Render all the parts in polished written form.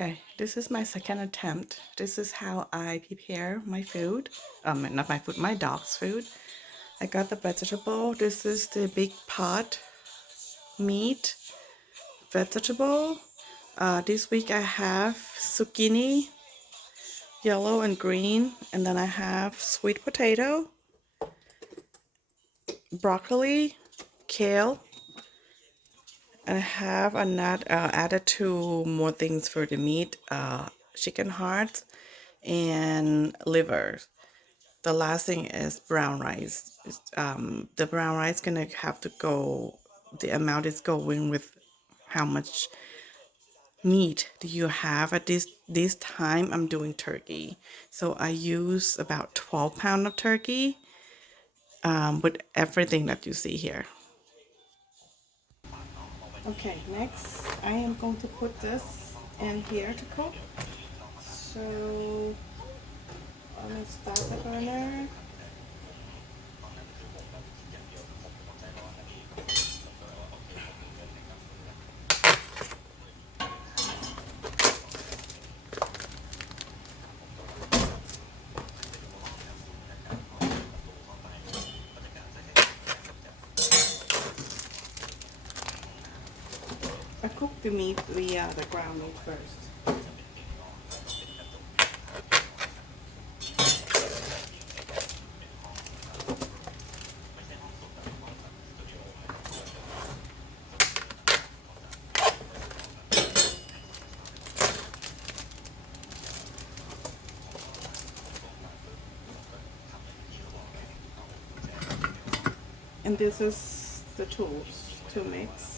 Okay, this is my second attempt. This is how I prepare my food. Not my food, my dog's food. I got the vegetable. This is the big pot meat vegetable. This week I have zucchini, yellow and green, and then I have sweet potato, broccoli, kale, and I have a nut added to more things for the meat, chicken hearts and liver. The last thing is brown rice. The brown rice gonna have to go. The amount is going with how much meat do you have at this time. I'm doing turkey, so I use about 12 pound of turkey with everything that you see here. Okay, next I am going to put this in here to cook. So let me start the burner. I cook the meat, the ground meat first. And this is the tools to mix.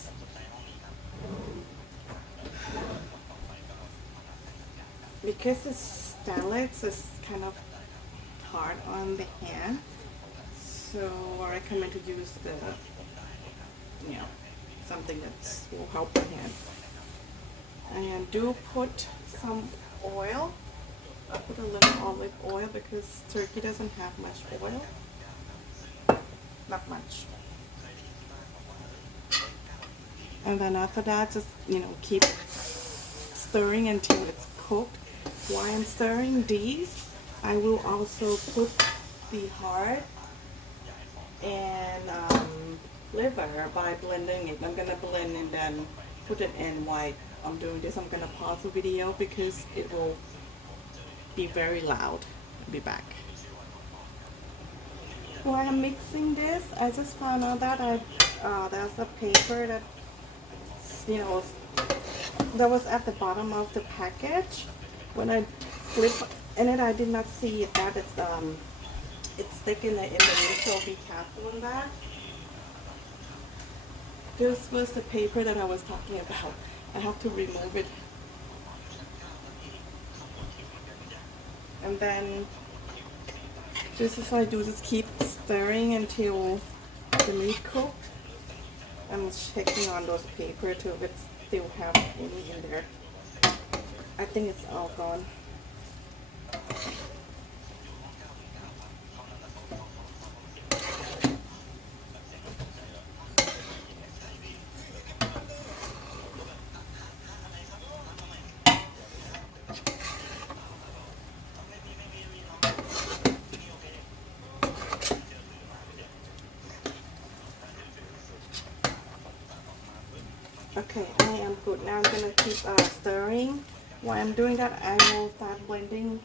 Because it's stainless, it's kind of hard on the hand, so I recommend to use the, something that will help the hand. And do put some oil. I put a little olive oil because turkey doesn't have much oil. Not much. And then after that, just keep stirring until it's cooked. While I'm stirring these, I will also put the heart and liver by blending it. I'm gonna blend and then put it in while I'm doing this. I'm gonna pause the video because it will be very loud. I'll be back. While I'm mixing this, I just found out that there's a paper that that was at the bottom of the package. When I flip in it, I did not see that it's sticking in the meat, so be careful in that. This was the paper that I was talking about. I have to remove it. And then this is what I do, just keep stirring until the meat cooked. I'm checking on those paper too if it still have any in there. I think it's all gone. Okay, I am good. Now I'm gonna keep stirring. While I'm doing that, I will start blending.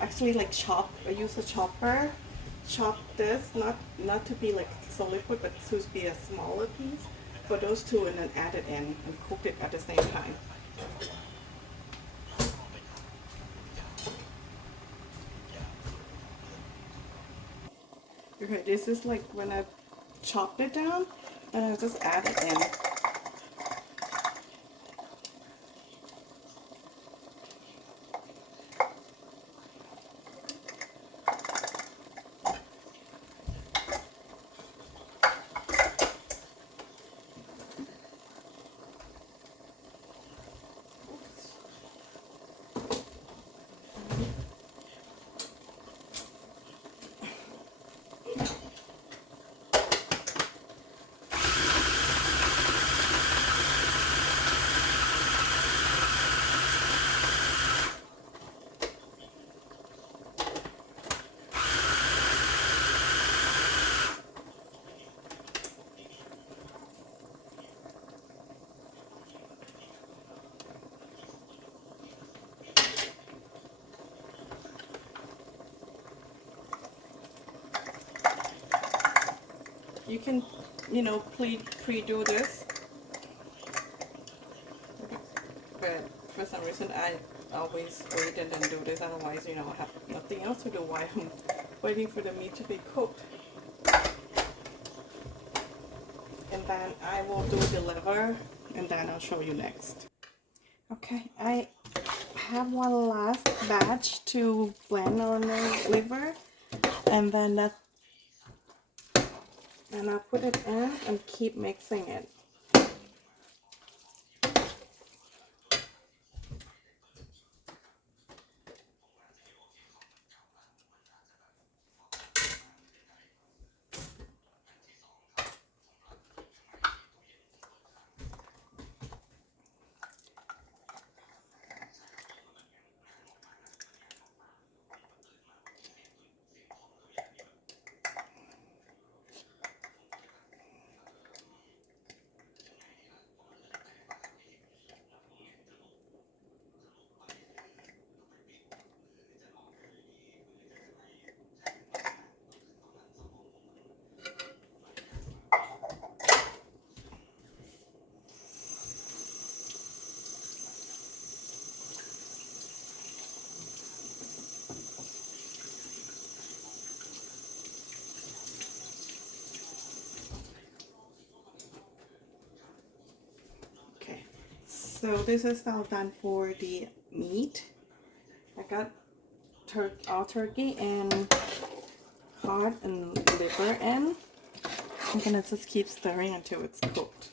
Actually, like I use a chopper. Chop this, not to be like so liquid, but to be a smaller piece for those two, and then add it in and cook it at the same time. Okay, this is like when I chopped it down, and I just add it in. You can, you know, pre-do this, but for some reason I always wait and then do this. Otherwise, you know, I have nothing else to do while I'm waiting for the meat to be cooked. And then I will do the liver, and then I'll show you next. Okay, I have one last batch to blend on the liver, and then I'll put it in and keep mixing it. Okay, so this is all done for the meat. I got all turkey and heart and liver in. I'm gonna just keep stirring until it's cooked.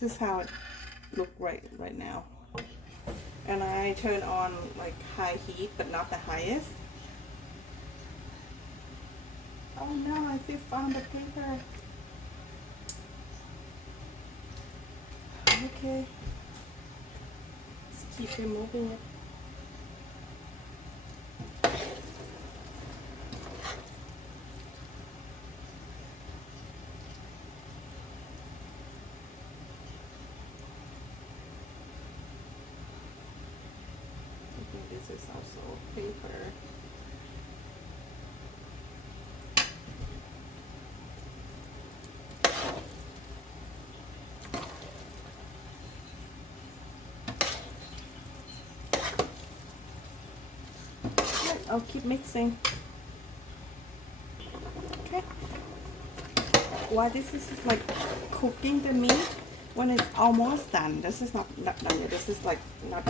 This is how it look right now. And I turn on like high heat, but not the highest. Oh no, I still found the paper. Okay. Let's keep removing it. Okay, this is also paper. I'll keep mixing. Okay. While this is like cooking the meat, when it's almost done, this is not done yet. This is like not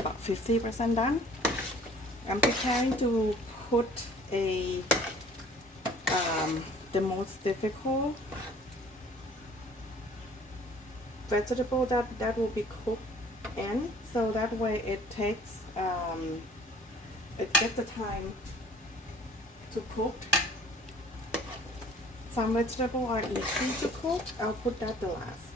about 50% done. I'm preparing to put a the most difficult vegetable that will be cooked in, so that way it takes it gets the time to cook. Some vegetables are easy to cook. I'll put that the last.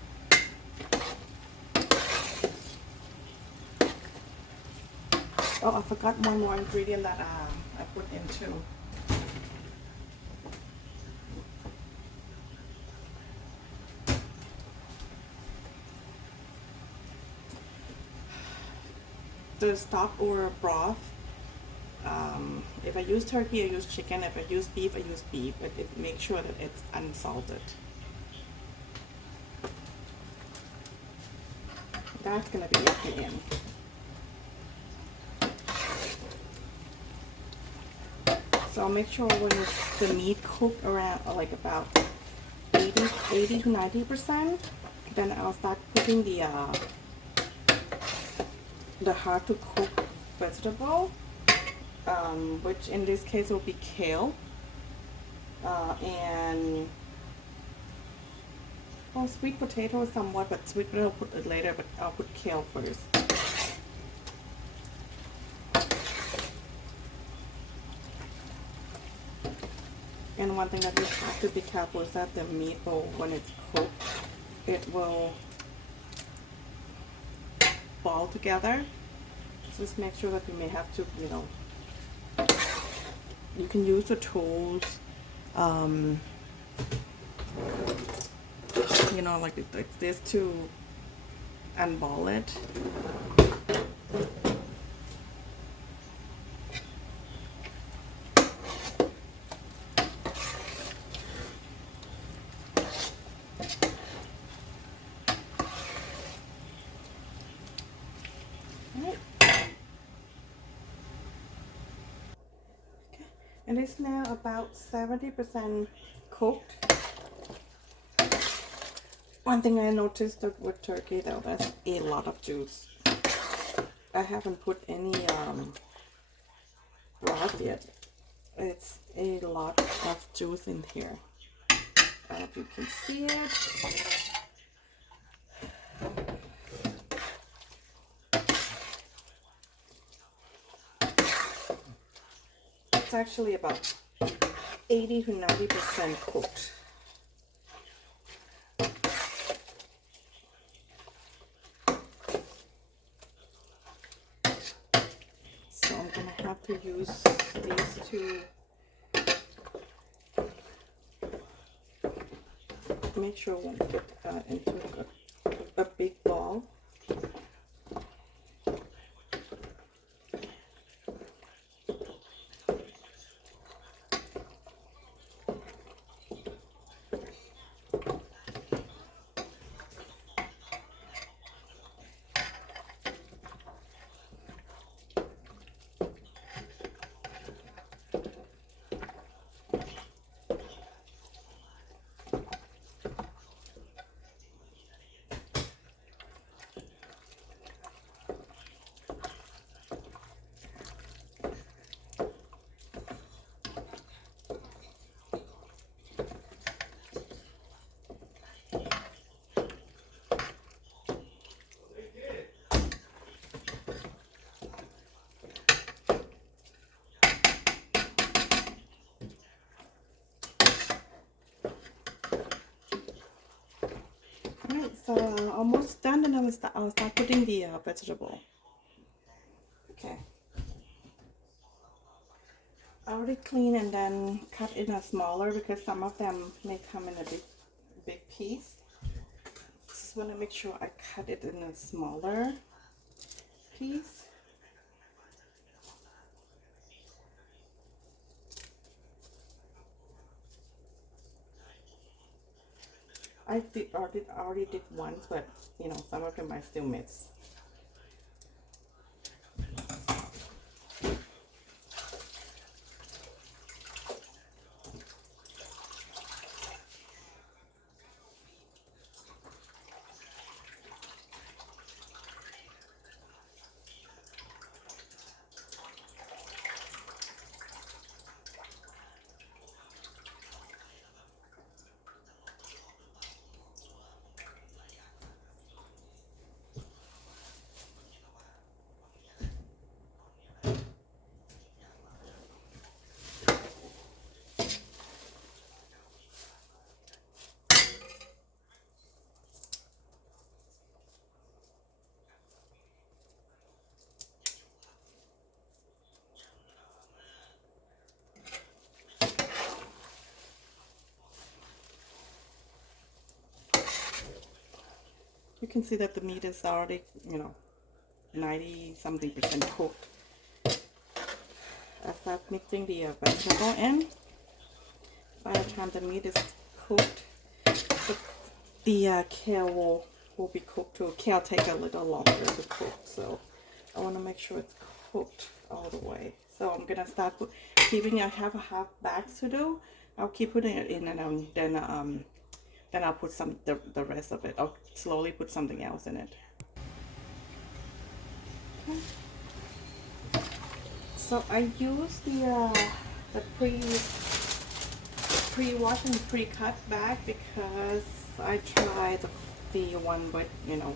Oh, I forgot one more ingredient that I put in too. The stock or broth. If I use turkey, I use chicken. If I use beef, I use beef. But make sure that it's unsalted. That's gonna be at the end. So I'll make sure when the meat cooked around like about 80 to 90%, then I'll start putting the heart to cook vegetable, which in this case will be kale, and well, sweet potato somewhat, but sweet potato I'll put it later, but I'll put kale first. And one thing that you have to be careful is that the meat will, when it's cooked, it will ball together. Just make sure that you may have to, you can use the tools, like this to unball it. And it's now about 70% cooked. One thing I noticed that with turkey though, that's a lot of juice. I haven't put any broth yet. It's a lot of juice in here. I hope you can see it. It's actually about 80 to 90% cooked. So I'm gonna have to use these to make sure it won't get into a big ball. Alright, so almost done, and I'll start putting the vegetable. Okay. I already clean and then cut in a smaller because some of them may come in a big piece. Just want to make sure I cut it in a smaller piece. I already did once, but some of them I still miss. You can see that the meat is already, 90 something percent cooked. I start mixing the vegetable in. By the time the meat is cooked, the kale will be cooked too. Kale take a little longer to cook, so I want to make sure it's cooked all the way. So I'm gonna start keeping. I have a half bags to do. I'll keep putting it in, and then I'll put the rest of it. I'll slowly put something else in it. Okay. So I use the pre-wash and pre-cut bag because I tried the one with, you know,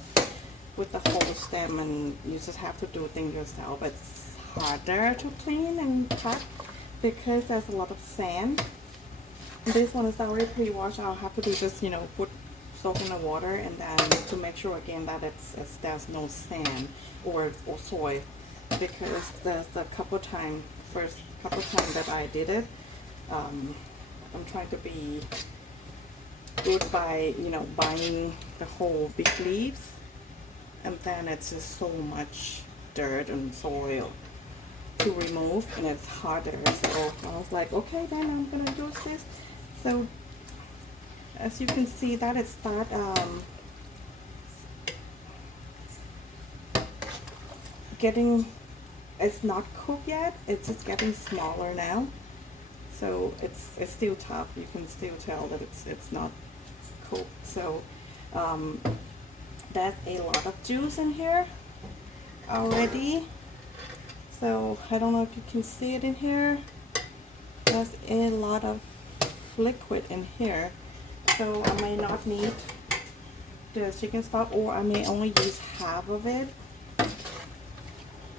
with the whole stem, and you just have to do things yourself. It's harder to clean and cut because there's a lot of sand. This one is already pre-washed. I'll have to do just, you know, put soak in the water, and then to make sure again that there's no sand or soil, because there's a first couple times that I did it. I'm trying to be good by, you know, buying the whole big leaves, and then it's just so much dirt and soil to remove, and it's harder. So I was like, okay, then I'm gonna use this. So as you can see, that it start getting, it's not cooked yet, it's just getting smaller now. So it's still tough. You can still tell that it's not cooked. So there's a lot of juice in here already. So I don't know if you can see it in here. There's a lot of liquid in here. So I may not need the chicken stock, or I may only use half of it.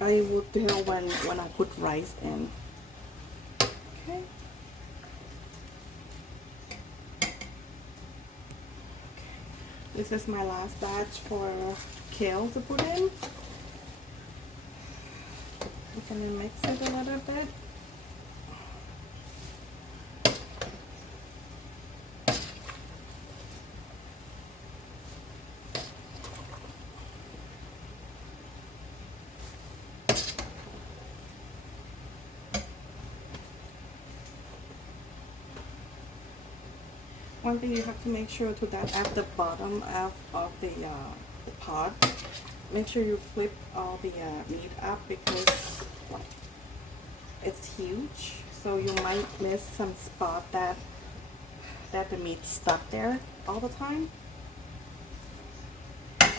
I will tell when I put rice in. Okay. This is my last batch for kale to put in. I'm gonna mix it a little bit. One thing you have to make sure to that at the bottom of the pot, make sure you flip all the meat up, because it's huge. So you might miss some spot that the meat stuck there all the time.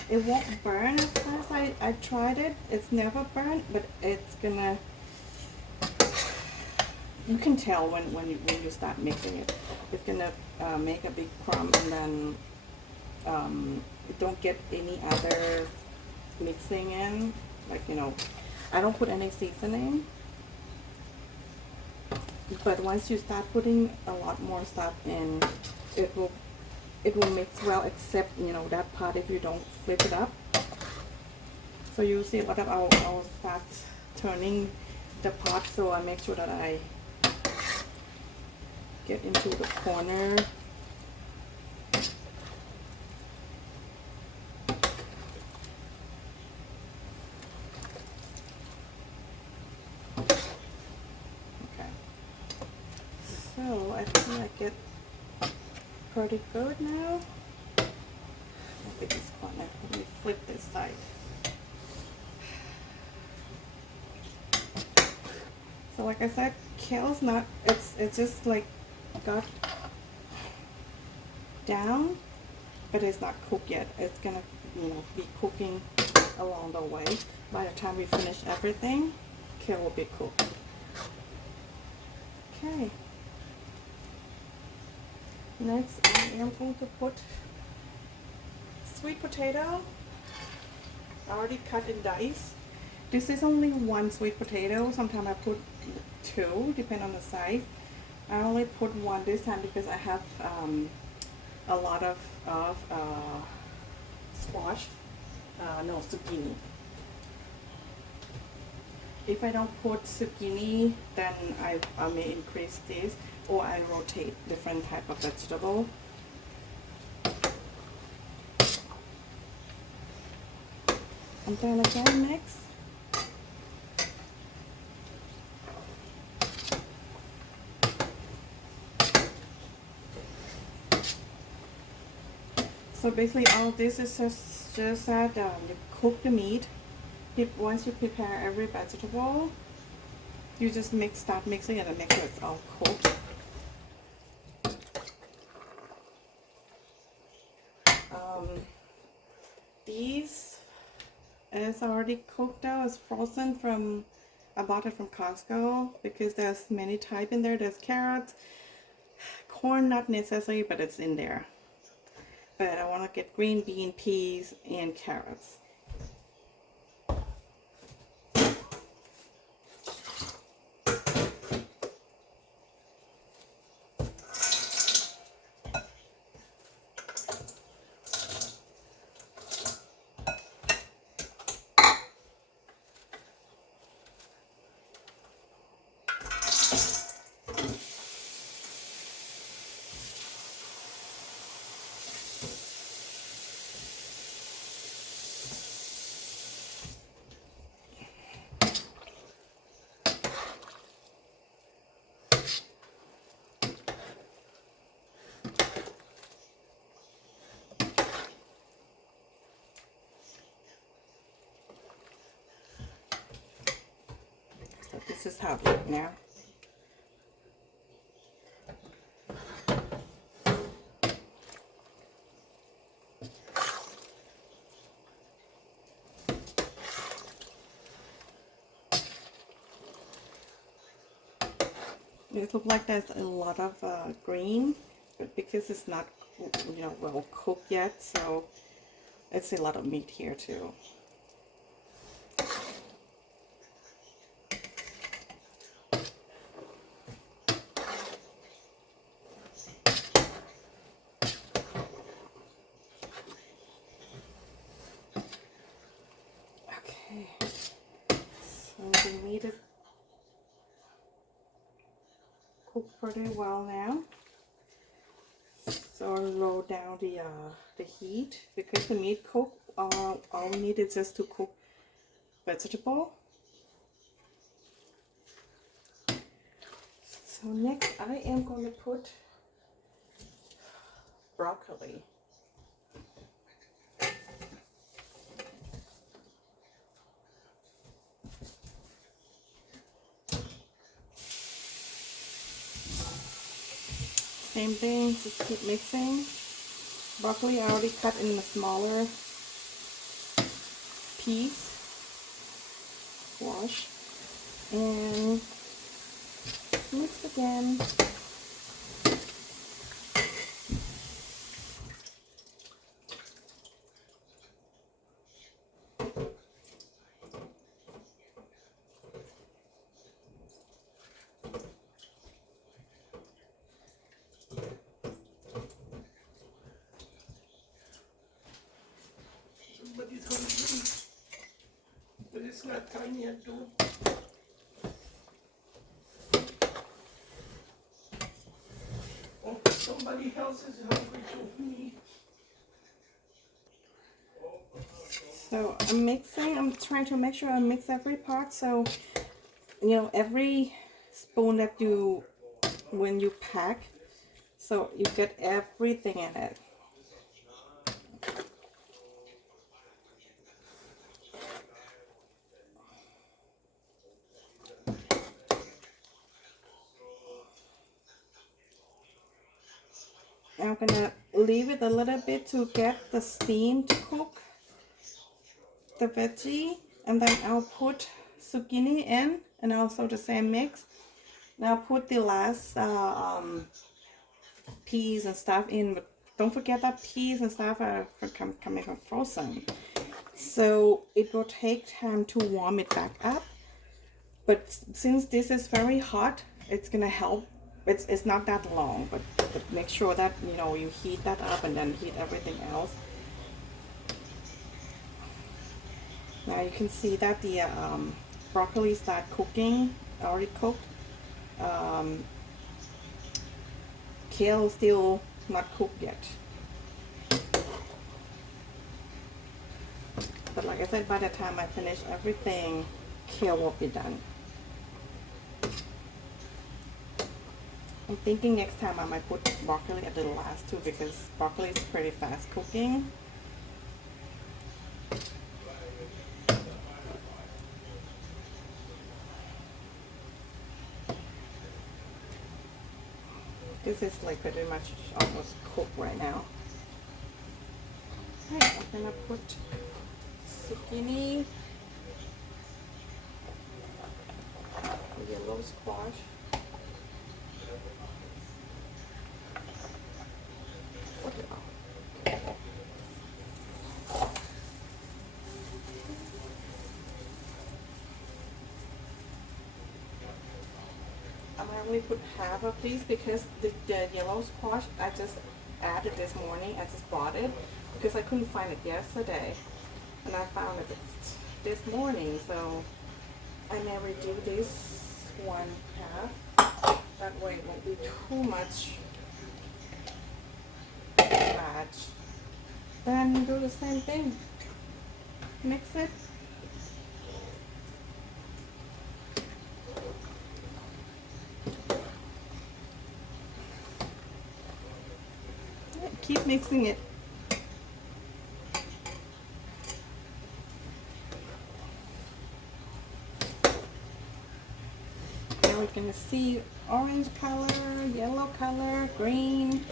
It won't burn as fast. I tried it. It's never burned, but it's gonna, you can tell when you start mixing it. It's gonna make a big crumb, and then you don't get any other mixing in. Like, you know, I don't put any seasoning. But once you start putting a lot more stuff in, it will mix well, except, you know, that part if you don't flip it up. So you see a lot of I'll start turning the pot, so I make sure that I get into the corner. Okay. So I think I get pretty good now. Look at this corner. Let me flip this side. So like I said, kale's not, it's just like got down, but it's not cooked yet. It's gonna, you know, be cooking along the way. By the time we finish everything, kale will be cooked. Okay. Next, I am going to put sweet potato. I already cut in dice. This is only one sweet potato. Sometimes I put two, depending on the size. I only put one this time because I have a lot of squash, no, zucchini. If I don't put zucchini, then I may increase this, or I rotate different type of vegetable. And then again mix. So basically all this is just that you cook the meat. Once you prepare every vegetable, you just start mixing it and make sure it's all cooked. These is already cooked out, it's frozen from I bought it from Costco because there's many type in there. There's carrots, corn, not necessary, but it's in there. But I want to get green bean, peas, and carrots. So this is how it looks now. It looks like there's a lot of green, but because it's not, well cooked yet, so it's a lot of meat here too. Okay, so the meat is cooked pretty well now. So I'll lower down the heat because the meat cook. All we need is just to cook vegetable. So next I am going to put broccoli. Same thing, just keep mixing. Broccoli I already cut in a smaller piece. Wash and mix again. Somebody's hungry, but it's not time yet, though. Oh, somebody else is hungry to me. So I'm mixing. I'm trying to make sure I mix every part. So every spoon that when you pack, so you get everything in it. I'm gonna leave it a little bit to get the steam to cook the veggie, and then I'll put zucchini in, and also the same mix. Now put the last peas and stuff in, but don't forget that peas and stuff are coming from frozen, so it will take time to warm it back up. But since this is very hot, it's gonna help. It's not that long, but make sure that you heat that up and then heat everything else. Now you can see that the broccoli start cooking, already cooked. Kale still not cooked yet. But like I said, by the time I finish everything, kale will be done. I'm thinking next time I might put broccoli at the last too, because broccoli is pretty fast cooking. This is like pretty much almost cooked right now. Alright, I'm gonna put zucchini. the yellow squash. What the- I might only put half of these because the yellow squash I just added this morning. I just bought it because I couldn't find it yesterday, and I found it this morning. So I may redo this one half. That way it won't be too much batch. Then do the same thing. Mix it. Keep mixing it. Then we're gonna see orange color, yellow color, green,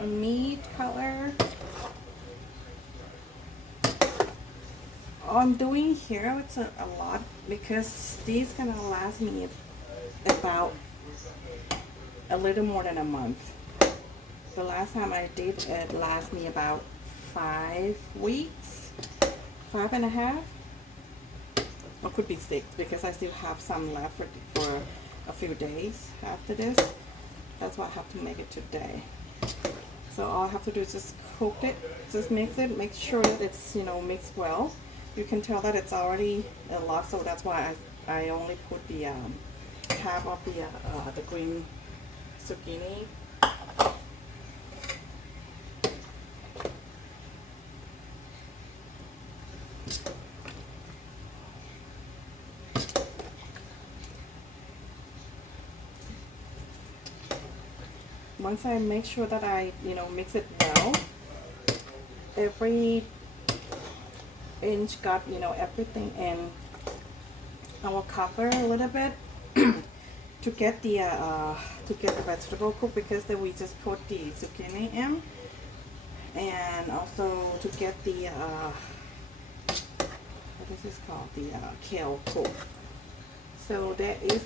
a meat color. All I'm doing here, it's a lot because these gonna last me about a little more than a month. The last time I did it last me about 5 weeks, 5.5, or could be 6 because I still have some left for a few days after this. That's why I have to make it today. So all I have to do is just cook it, just mix it, make sure that it's, you know, mixed well. You can tell that it's already a lot, so that's why I only put the half of the green zucchini. Once I make sure that I, you know, mix it well, every inch got, you know, everything in. I will cover a little bit to get the vegetable cooked, because then we just put the zucchini in, and also to get the what is this called, the kale cooked. So there is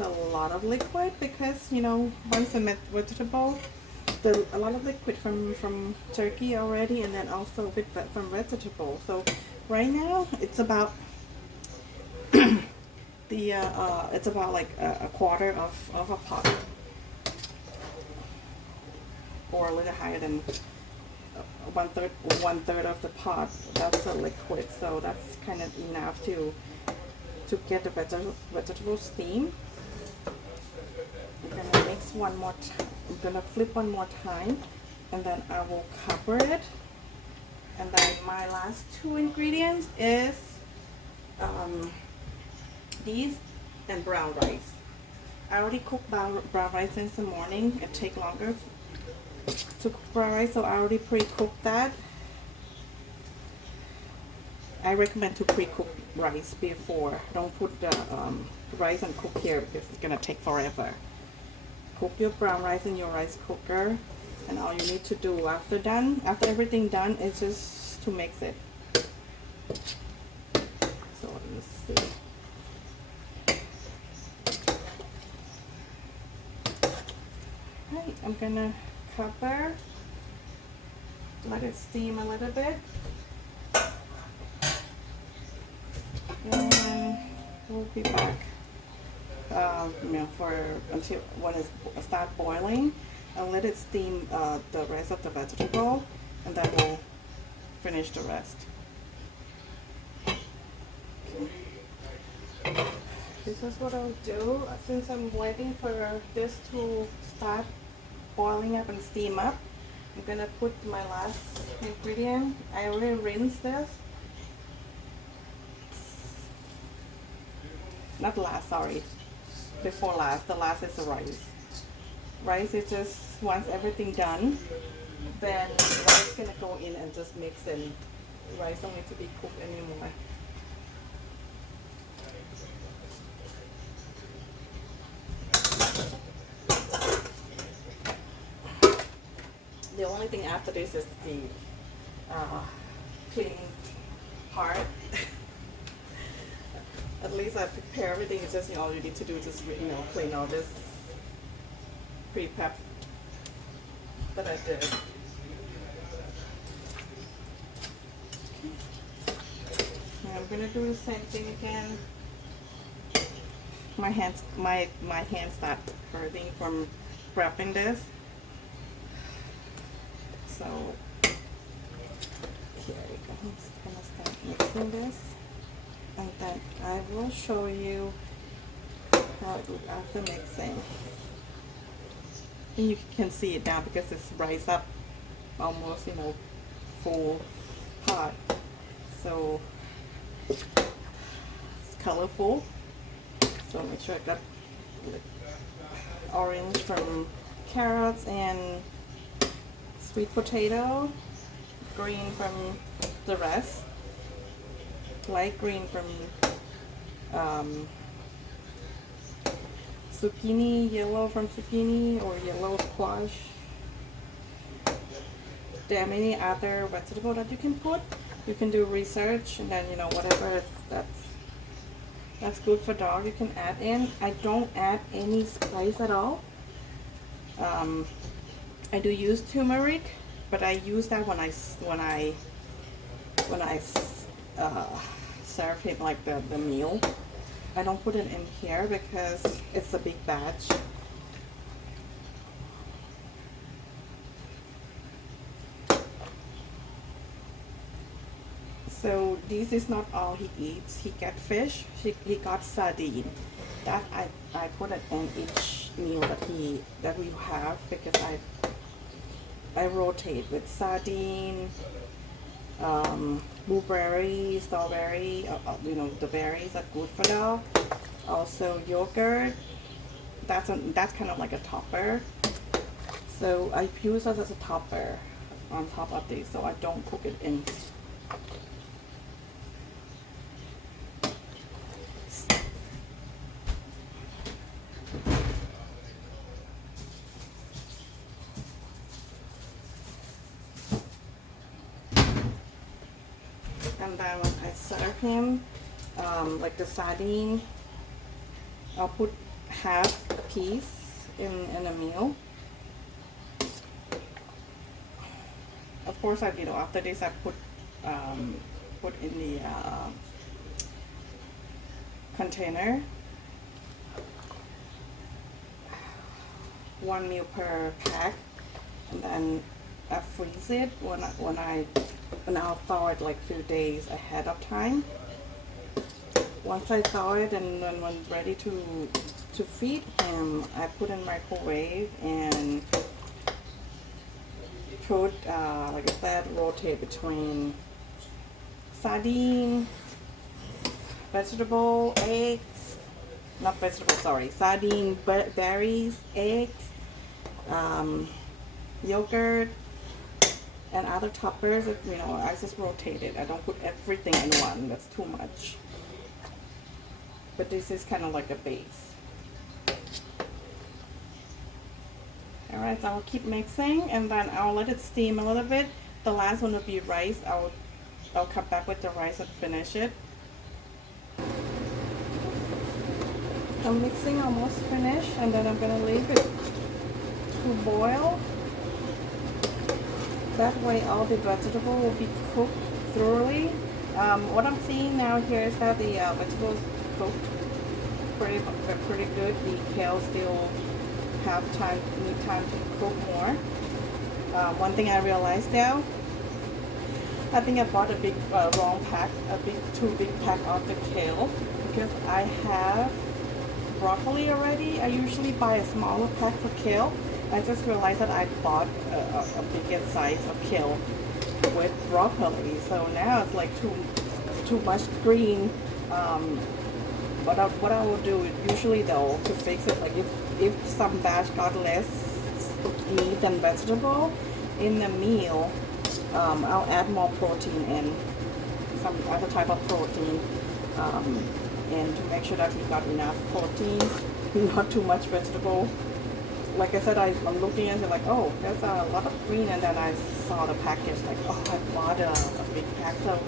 a lot of liquid because, you know, once a vegetable, a lot of liquid from turkey already, and then also from vegetable. So right now it's about it's about like a quarter of a pot, or a little higher than one third of the pot. That's the liquid, so that's kind of enough to get the vegetable steam. I'm gonna mix one more time. I'm gonna flip one more time, and then I will cover it. And then my last 2 ingredients is these and brown rice. I already cooked brown rice since the morning. It takes longer to cook brown rice, so I already pre-cooked that. I recommend to pre-cook rice before. Don't put the rice and cook here because it's gonna take forever. Cook your brown rice in your rice cooker, and all you need to do after everything done is just to mix it. So let me see. Right, I'm gonna cover, let it steam a little bit. And we'll be back, you know, until when it starts boiling, and let it steam the rest of the vegetable, and then we'll finish the rest. Okay. This is what I'll do since I'm waiting for this to start boiling up and steam up. I'm gonna put my last ingredient. I already rinsed this. Not last, sorry. Before last. The last is the rice. Rice is just, once everything done, then rice is gonna go in and just mix in. Rice don't need to be cooked anymore. The only thing after this is the cleaning part. At least I prepare everything. It's just, all you need to do is just, clean all this pre-prep that I did. Now I'm gonna do the same thing again. My hands start hurting from prepping this. So here we go. I'm just gonna start mixing this, and then I will show you how it looks after mixing. And you can see it now because it's rise up almost, full pot. So it's colorful. So make sure I got orange from carrots and sweet potato, green from the rest, light green from zucchini, yellow from zucchini or yellow squash. There are many other vegetables that you can put. You can do research, and then whatever that's good for dog you can add in. I don't add any spice at all. I do use turmeric, but I use that when I serve him like the meal. I don't put it in here because it's a big batch. So this is not all he eats. He got fish. He got sardine. That I put it in each meal that we have because I rotate with sardine, blueberry, strawberry, the berries are good for dog. Also yogurt, that's kind of like a topper. So I use it as a topper on top of this, so I don't cook it in. And then when I serve him, like the sardine, I'll put half a piece in a meal. Of course, after this I put in the container. 1 meal per pack, and then I freeze it when I'll thaw it like 2 days ahead of time. Once I thaw it and then when ready to feed him, I put in microwave and put like I said, rotate between sardine, vegetable, eggs, not vegetable, sorry, sardine, berries, eggs, yogurt, and other toppers. I just rotate it. I don't put everything in one. That's too much. But this is kind of like a base. Alright, so I'll keep mixing and then I'll let it steam a little bit. The last one will be rice. I'll come back with the rice and finish it. I'm mixing almost finished, and then I'm gonna leave it to boil. That way all the vegetable will be cooked thoroughly. What I'm seeing now here is that the vegetables cooked pretty good. The kale still need time to cook more. One thing I realized now, I think I bought a big wrong pack, too big pack of the kale, because I have broccoli already. I usually buy a smaller pack for kale. I just realized that I bought a bigger size of kale with broccoli, so now it's like too much green. What I will do usually though to fix it, like if some batch got less meat than vegetable in the meal, I'll add more protein in, some other type of protein, and to make sure that we got enough protein, not too much vegetable. like I said, I'm looking into like, oh, there's a lot of green, and then I saw the package like, oh, I bought a big pack. So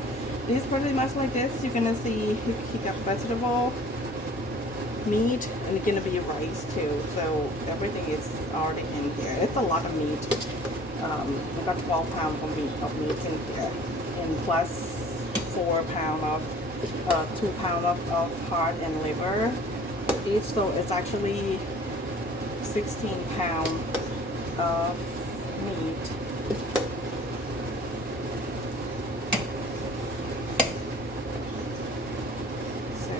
these pretty much like this. You're gonna see he got vegetable, meat, and it's gonna be rice too. So everything is already in here. It's a lot of meat. I got 12 pounds of meat in here, and plus 4 pounds of 2 pounds of heart and liver each. So it's actually 16 pounds of meat. So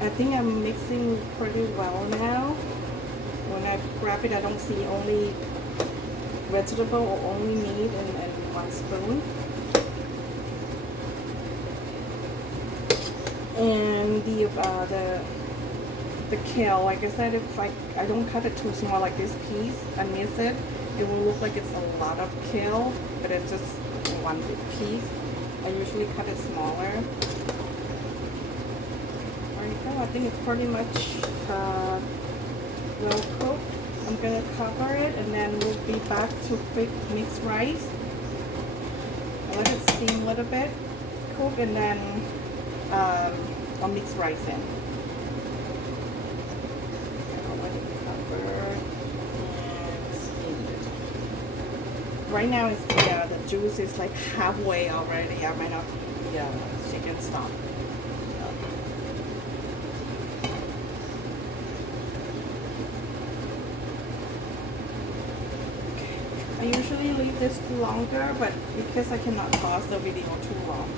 I think I'm mixing pretty well now. When I grab it, I don't see only vegetable or only meat and 1 spoon. And the kale, like I said, if I don't cut it too small like this piece, I miss it. It will look like it's a lot of kale, but it's just 1 big piece. I usually cut it smaller. There you go. I think it's pretty much well cooked. I'm gonna cover it, and then we'll be back to mix rice. I'll let it steam a little bit, cook, and then I'll mix rice in. Right now, it's the juice is like halfway already. I might not the chicken stock. I usually leave this longer, but because I cannot pause the video too long,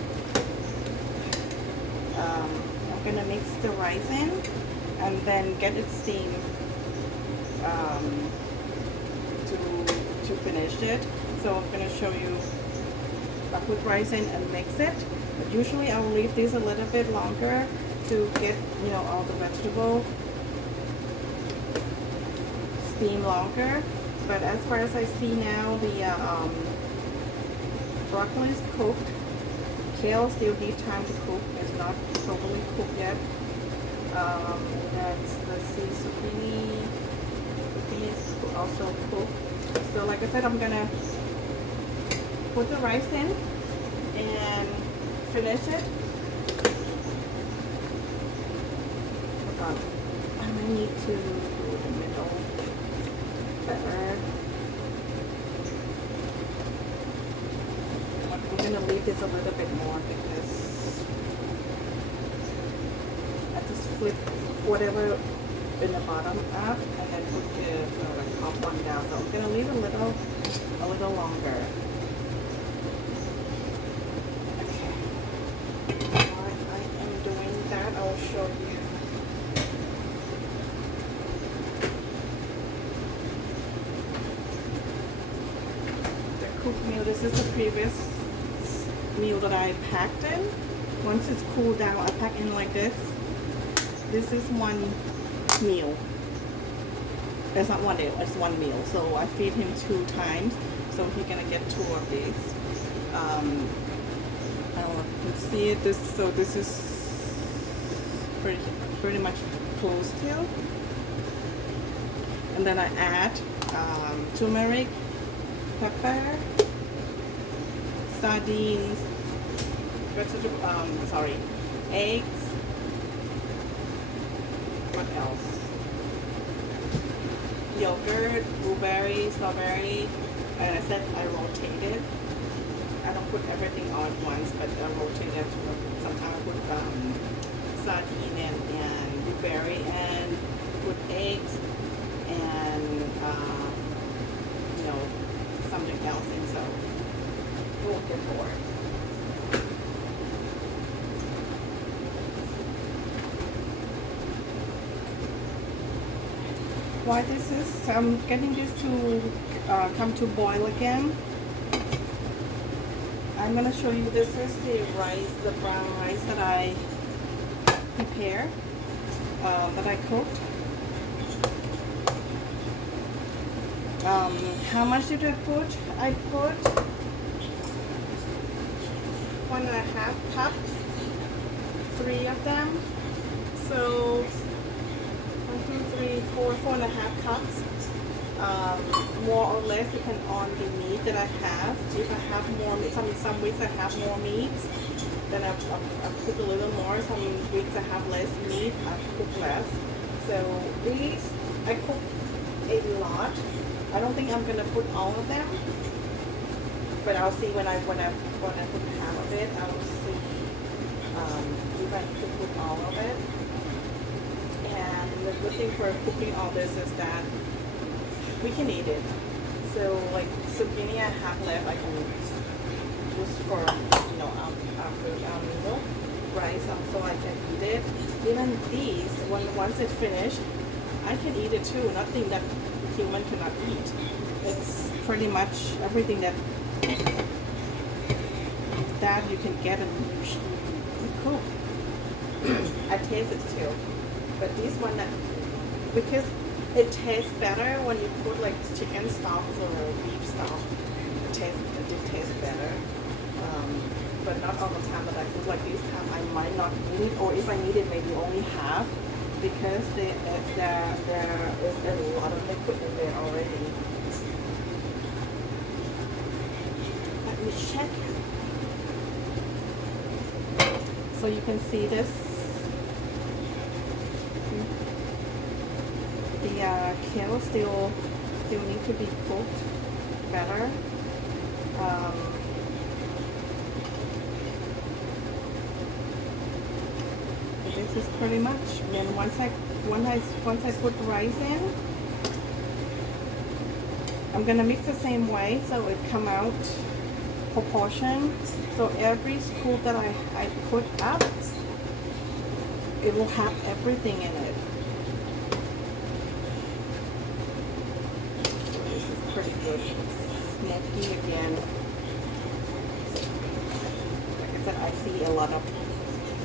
I'm gonna mix the rice in and then get it steamed to finish it. So I'm gonna show you. I put rice in and mix it. But usually I will leave this a little bit longer to get all the vegetable steam longer. But as far as I see now, the broccoli is cooked. Kale still need time to cook. It's not totally cooked yet. Let's see, zucchini is also cooked. So like I said, I'm gonna put the rice in and finish it. I might need to do the middle better. I'm gonna leave this a little bit more because I just flip whatever in the bottom up and then put the top one down. So I'm gonna leave a little longer. Okay. While I am doing that, I'll show you. The cooked meal. This is the previous meal that I packed in. Once it's cooled down, I pack in like this. This is 1 meal. It's not 1 day, it's 1 meal. So I feed him 2 times, so he's gonna get 2 of these. I don't know if you can see it. This is pretty much close to. And then I add turmeric, pepper, sardines, eggs. What else? Yogurt, blueberry, strawberry, and I said I rotate it. I don't put everything on at once, but I rotate it. Sometimes I put sardine and blueberry, and put eggs and something else in. So we'll get bored. Why this is, I'm getting this to come to boil again. I'm going to show you, this is the rice, the brown rice that I prepared, that I cooked. How much did I put? I put 1.5 cups, 3 of them. So 1, 2, 3, 4, 4.5 cups more or less depend on the meat that I have. If I have more meat, some weeks I have more meat, then I cook a little more. Some weeks I have less meat, I cook less. So these I cook a lot. I don't think I'm gonna put all of them, but I'll see when I put half of it. I'll see if I can put all of it. And the good thing for cooking all this is that we can eat it. So like zucchini I have left, I can use for after meal rice, so I can eat it. Even these, once it's finished, I can eat it too. Nothing that human cannot eat. It's pretty much everything that you can get and you cook. I taste it too. But this one, because it tastes better when you put like chicken stock or beef stock, it tastes better. But not all the time that I cook. Like this time I might not need it, or if I need it, maybe only half, because there is a lot of liquid in there already. Let me check. So you can see this. The kale still need to be cooked better. This is pretty much. And then once I put rice in, I'm gonna mix the same way so it come out proportion. So every scoop that I put up, it will have everything in it. So this is pretty good. Smoky again. Like I said, I see a lot of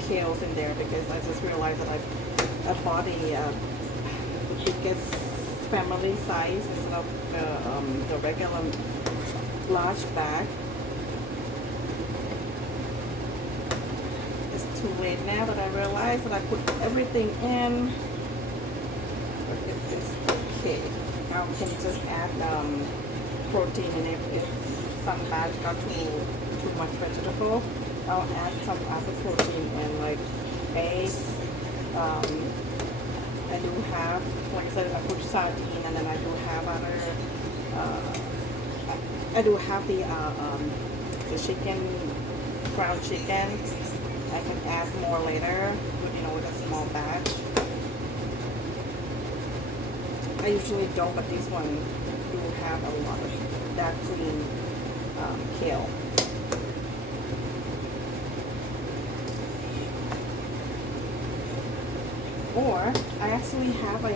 kales in there because I just realized that I bought the biggest family size instead of the regular large bag. It's too late now that I realized that I put everything in. But it's okay. Now we can just add protein in it. If some batch got too much vegetable, I'll add some other protein in, like eggs. I do have, like I said, I put sardine, and then I do have other. I do have the chicken, ground chicken. I can add more later, with a small batch. I usually don't, but this one do have a lot of that green kale. Or I actually have a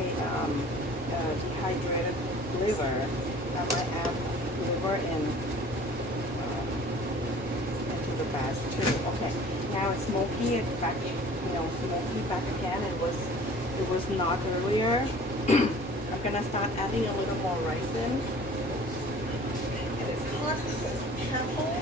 dehydrated liver. I might add liver into the batch too. Okay, now it's smoky back, smoky back again. It was not earlier. I'm gonna start adding a little more rice in. It is hot, so careful.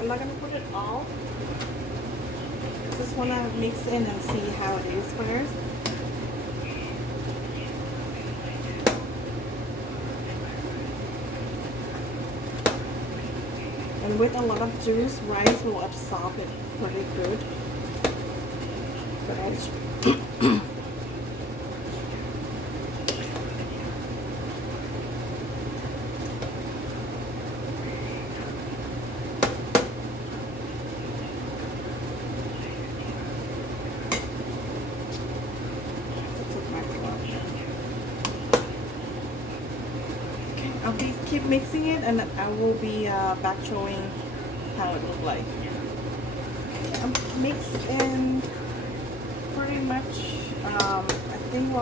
I'm not going to put it all. Just want to mix in and see how it is first. And with a lot of juice, rice will absorb it pretty good. But I I'll be keep mixing it, and I will be back showing how it look like. I'm mixing pretty much. I think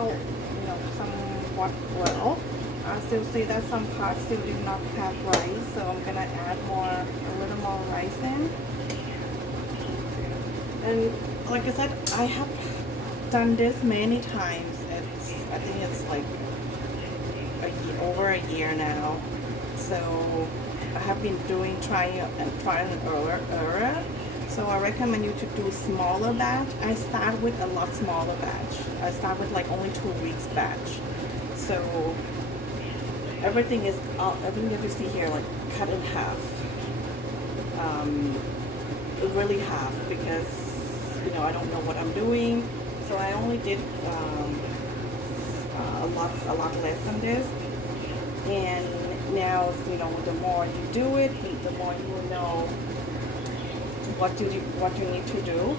somewhat well. I still see that some parts still do not have rice, so I'm gonna add a little more rice in. And like I said, I have done this many times. I think it's like over a year now. So I have been trying and error. So I recommend you to do smaller batch. I start with a lot smaller batch. I start with like only 2 weeks batch. So everything that you see here, like cut in half. Really half, because I don't know what I'm doing. So I only did a lot less than this. And now, the more you do it, the more you will know what you need to do.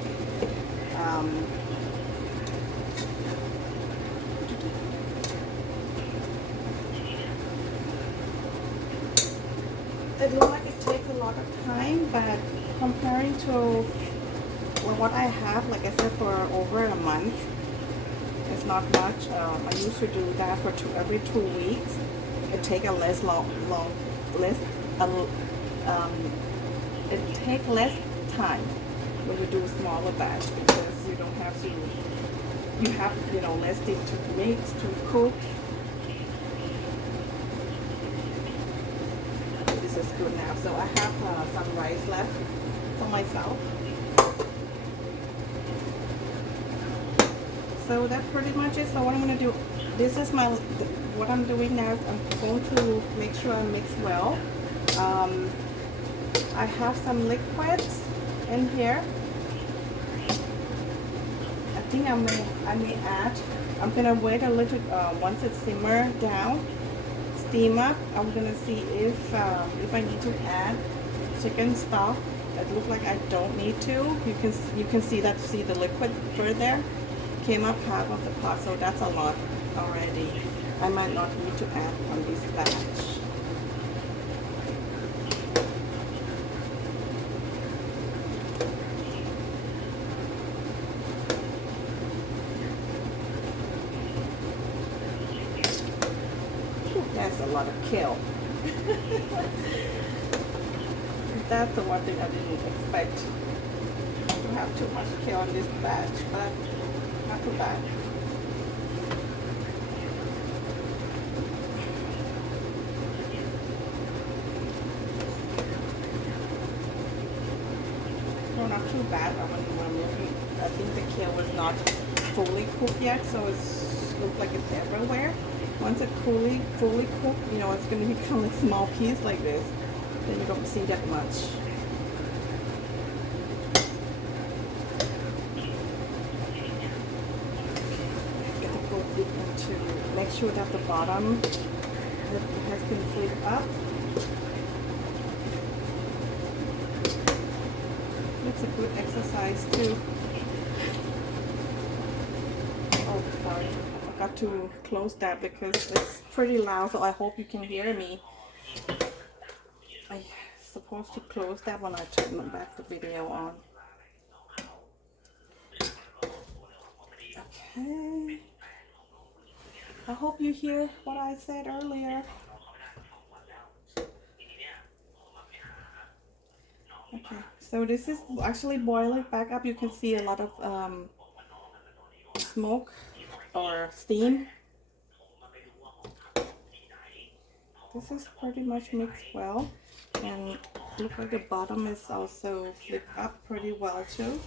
It looks like it takes a lot of time, but comparing to what I have, like I said, for over a month, it's not much. I used to do that for every 2 weeks. It take a less it take less time when you do a smaller batch, because you don't have to. You have less things to mix, to cook. This is good now. So I have some rice left for myself. So that's pretty much it. So what I'm going to do, what I'm doing now is I'm going to make sure I mix well. I have some liquids in here. I think I may add. I'm going to wait a little, once it simmer down, steam up. I'm going to see if I need to add chicken stock. It looks like I don't need to. You can see the liquid further there. Came up half of the pot, so that's a lot already. I might not need to add on this batch. Whew, that's a lot of kale. That's the one thing I didn't expect to have too much kale in this batch, but not too bad. No, not too bad. I think the kale was not fully cooked yet, so it's looked like it's everywhere. Once it's fully cooked, it's going to become like small piece like this. Then you don't see that much. To make sure that the bottom has been flipped up. It's a good exercise too. Oh, sorry, I forgot to close that because it's pretty loud, so I hope you can hear me. I'm supposed to close that when I turn back the video on. Okay. I hope you hear what I said earlier. Okay, so this is actually boiling back up. You can see a lot of smoke or steam. This is pretty much mixed well, and look like the bottom is also flipped up pretty well too.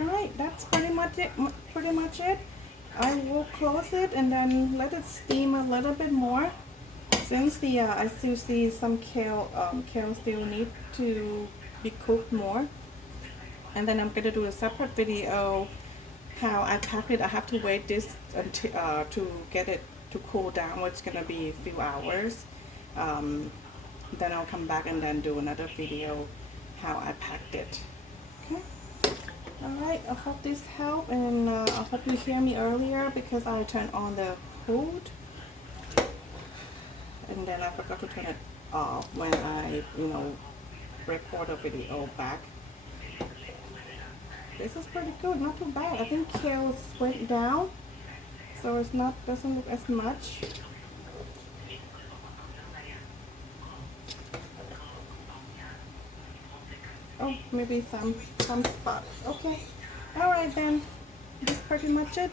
Alright, that's pretty much it. I will close it and then let it steam a little bit more. Since I still see some kale still need to be cooked more. And then I'm going to do a separate video how I pack it. I have to wait this until to get it to cool down, which is gonna be a few hours. Um, then I'll come back and then do another video how I packed it. Okay. All right. I hope this helped, and I hope you hear me earlier because I turned on the food, and then I forgot to turn it off when I, record a video back. This is pretty good, not too bad. I think kale went down, so it's not doesn't look as much. Oh, maybe some spot. Okay. All right then. That's pretty much it.